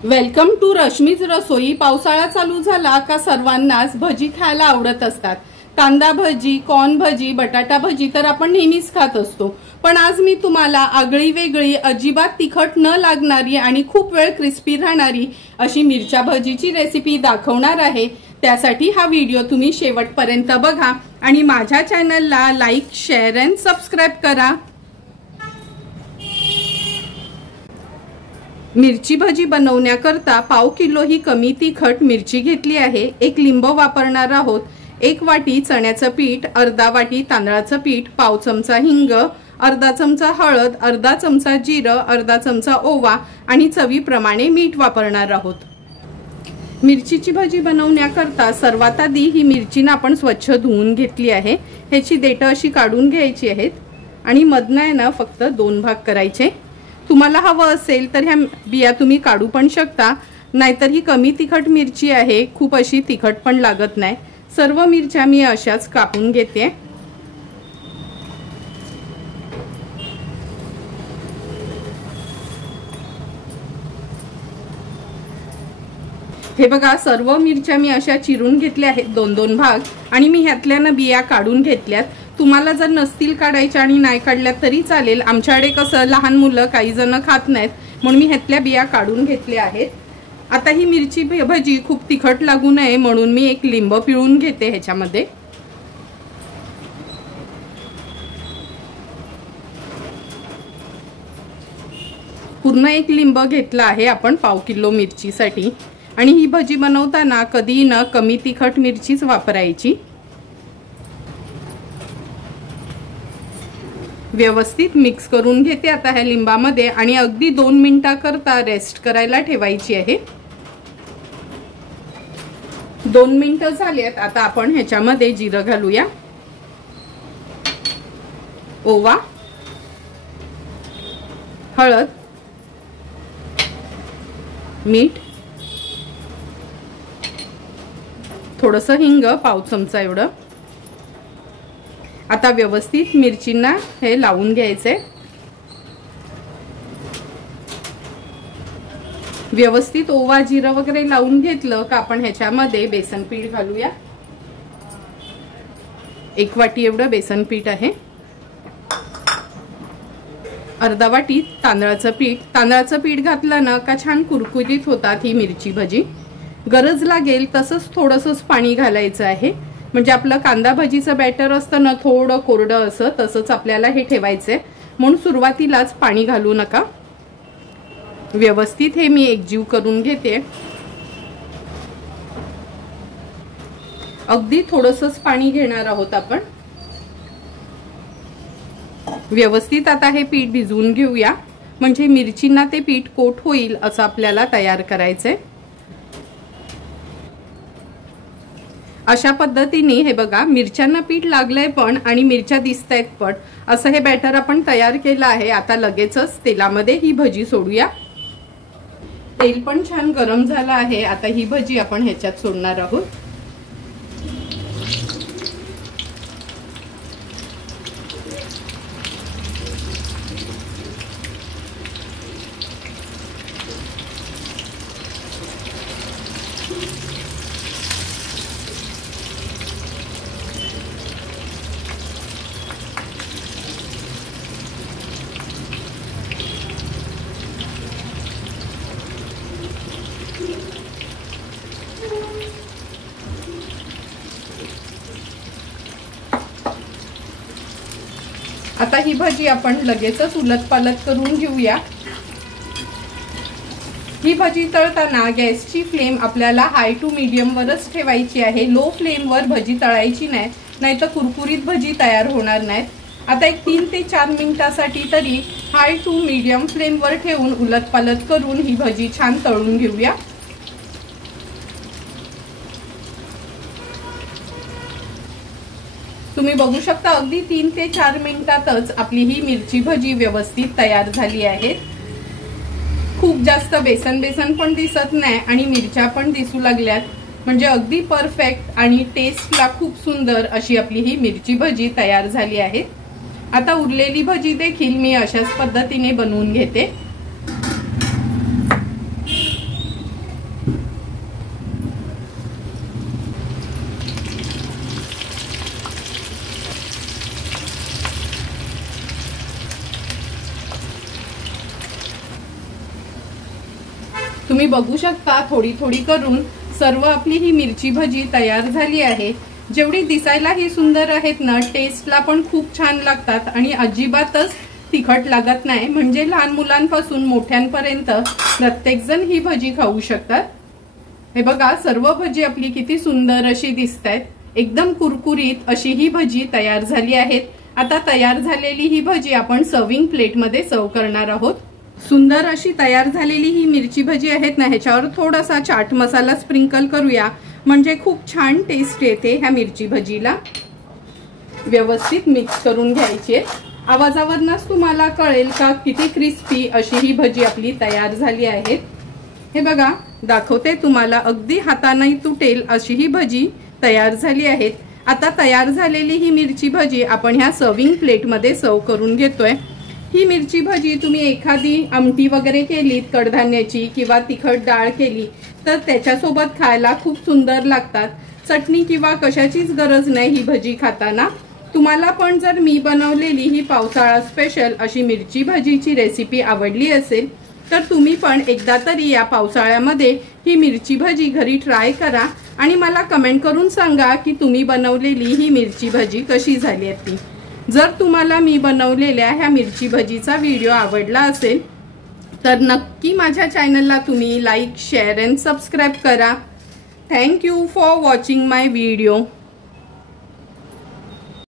Welcome to Rashmi's रसोई। पावसाळा चालू झाला का सर्वांनाच भजी खायला आवडत असतात। कांदा भजी, कॉर्न भजी, बटाटा भजी तर आपण नेहमीच खात असतो, पण आज मी तुम्हाला आगळी वेगळी, अजिबात तिखट न लागणारी आणि खूप वेळ क्रिस्पी राहणारी अशी मिरच्या भजीची रेसिपी दाखवणार आहे। त्यासाठी हा व्हिडिओ तुम्ही शेवटपर्यंत बघा आणि माझ्या चॅनलला लाईक, शेअर अँड सबस्क्राइब करा। मिरची भजी बनवण्याकरता पाव किलो ही कमी तिखट मिरची घेतली आहे। एक लिंब वापरणार आहोत। 1 वाटी चण्याचं पीठ, अर्धा वाटी तांदळाचं पीठ, पाव चमचा हिंग, अर्धा चमचा हळद, अर्धा चमचा जिरं, अर्धा चमचा ओवा आणि चवीप्रमाणे मीठ वापरणार आहोत। मिरचीची भजी बनवण्याकरता सर्वात आधी ही मिरची आपण स्वच्छ धुवून घेतली आहे। ह्याची देठ अशी काढून घ्यायची आहेत आणि मधनं ना फक्त 2 भाग करायचे। तुम्हाला हवं असेल तर ह्या बिया तुम्ही काढू पण शकता, नाहीतर ही कमी तिखट मिरची आहे, खूप अशी तिखट पण लागत नाही। सर्व मिरच्या मी अशाच कापून घेते। हे बघा, सर्व मिरच्या मी अशा चिरून घेतल्या आहेत 2-2 भाग आणि मी ह्यातल्या बिया काढून घेतल्यात। तुम्हाला जर नसतील काढायच्या आणि नाही काढल्या तरी चालेल। आमच्याकडे कसं लहान मुलं काही जण खात नाहीत, म्हणून मी ह्यातल्या बिया काढून घेतल्या आहेत। आता ही मिरची भजी खूप तिखट लागू नये म्हणून मी एक लिंब पिळून घेते ह्याच्यामध्ये। पूर्ण एक लिंब घेतला आहे आपण पाव किलो मिरचीसाठी। आणि ही भजी बनवताना कधी ना कमी तिखट मिरचीच वापरायची। व्यवस्थित मिक्स करून घेते आता ह्या लिंबामध्ये आणि अगदी 2 मिनिटाकरता रेस्ट करायला ठेवायची आहे। 2 मिनिटं झालीत। आता आपण ह्याच्यामध्ये जिरं घालूया, ओवा, हळद, मीठ, थोडंसं हिंग, पाव चमचा एवढं। आता व्यवस्थित मिरचींना हे लावून घ्यायचे। व्यवस्थित ओवा, जिरं वगैरे लावून घेतलं का आपण ह्याच्यामध्ये बेसन पीठ घालूया। 1 वाटी एवढं बेसन पीठ आहे। अर्धा वाटी तांदळाचं पीठ। तांदळाचं पीठ घातलं ना का छान कुरकुरीत होतात ही मिरची भजी। गरज लागेल तसंच थोडंसंच पाणी घालायचं आहे, म्हणजे आपलं कांदा भजीचं बॅटर असतं ना थोडं कोरडं असं, तसंच आपल्याला हे ठेवायचंय, म्हणून सुरुवातीलाच पाणी घालू नका। व्यवस्थित हे मी एकजीव करून घेते। अगदी थोडंसंच पाणी घेणार आहोत आपण। व्यवस्थित आता हे पीठ भिजवून घेऊया, म्हणजे मिरचींना ते पीठ कोट होईल असं आपल्याला तयार करायचंय। अशा पद्धतीने हे बघा, मिरच्यांना पीठ लागलंय पण आणि मिरच्या दिसतायत पण, असं हे बॅटर आपण तयार केलं आहे। आता लगेचच तेलामध्ये ही भजी सोडूया। तेल पण छान गरम झालं आहे। आता ही भजी आपण ह्याच्यात सोडणार आहोत। आता ही भजी आपण लगेचच उलटपालट करून घेऊया। ही भजी तळताना गॅसची फ्लेम आपल्याला हाय टू मीडियम वरच ठेवायची आहे। लो फ्लेम वर भजी तळायची नाही, नाहीतर कुरकुरीत भजी तयार होणार नाहीत। आता एक 3 ते 4 मिनिटासाठी तरी हाय टू मीडियम फ्लेम वर ठेवून उलटपालट करून ही भजी छान तळून घेऊया। तुम्ही बघू शकता अगदी 3 ते 4 मिनिटातच आपली ही मिरची भजी व्यवस्थित तयार झाली आहे। खूप जास्त बेसन पण दिसत नाही आणि मिरच्या पण दिसू लागल्यात, म्हणजे अगदी परफेक्ट आणि टेस्टला खूप सुंदर अशी आपली ही मिरची भजी तयार झाली आहे। आता उरलेली भजी देखील मी अशाच पद्धतीने बनवून घेते। तुम्ही बघू शकता थोडी थोडी करून सर्व आपली ही मिरची भजी तयार झाली आहे। जेवढी दिसायला ही सुंदर आहेत ना, टेस्टला पण खूप छान लागतात आणि अजिबातच तिखट लागत नाही। म्हणजे लहान मुलांपासून मोठ्यांपर्यंत प्रत्येक जण ही भजी खाऊ शकतात। हे बघा, सर्व भजी आपली किती सुंदर अशी दिसतायत। एकदम कुरकुरीत अशी ही भजी तयार झाली आहेत। आता तयार झालेली ही भजी आपण सर्विंग प्लेट मध्ये सर्व करणार आहोत। सुंदर अशी तयार झालेली ही मिरची भजी आहेत ना, ह्याच्यावर थोडासा चाट मसाला स्प्रिंकल करूया, म्हणजे खूप छान टेस्ट येते ह्या मिरची भजीला। व्यवस्थित मिक्स करून घ्यायचे। आवाजावरनच तुम्हाला कळेल का किती क्रिस्पी अशी ही भजी आपली तयार झाली आहे। हे बघा, दाखवते तुम्हाला, अगदी हाताने तुटेल अशी ही भजी तयार झाली आहे। आता तयार झालेली ही मिरची भजी आपण ह्या सर्विंग प्लेट मध्ये सर्व करून घेतोय। ही मिरची भजी तुम्ही एखादी आमटी वगैरे केली कडधान्याची किंवा तिखट डाळ केली तर त्याच्यासोबत खायला खूप सुंदर लागतात। चटणी किंवा कशाचीच गरज नाही ही भजी खाताना। तुम्हाला पण जर मी बनवलेली ही पावसाळा स्पेशल अशी मिरची भजीची रेसिपी आवडली असेल तर तुम्ही पण एकदा तरी या पावसाळ्यामध्ये ही मिरची भजी घरी ट्राय करा आणि मला कमेंट करून सांगा की तुम्ही बनवलेली ही मिरची भजी कशी झाली आहे ती। जर तुम्हाला मी बनवलेल्या ह्या मिरची भजीचा व्हिडिओ आवडला असेल तर नक्की माझ्या चॅनलला तुम्ही लाईक, शेअर अँड सबस्क्राईब करा। Thank you for watching my video.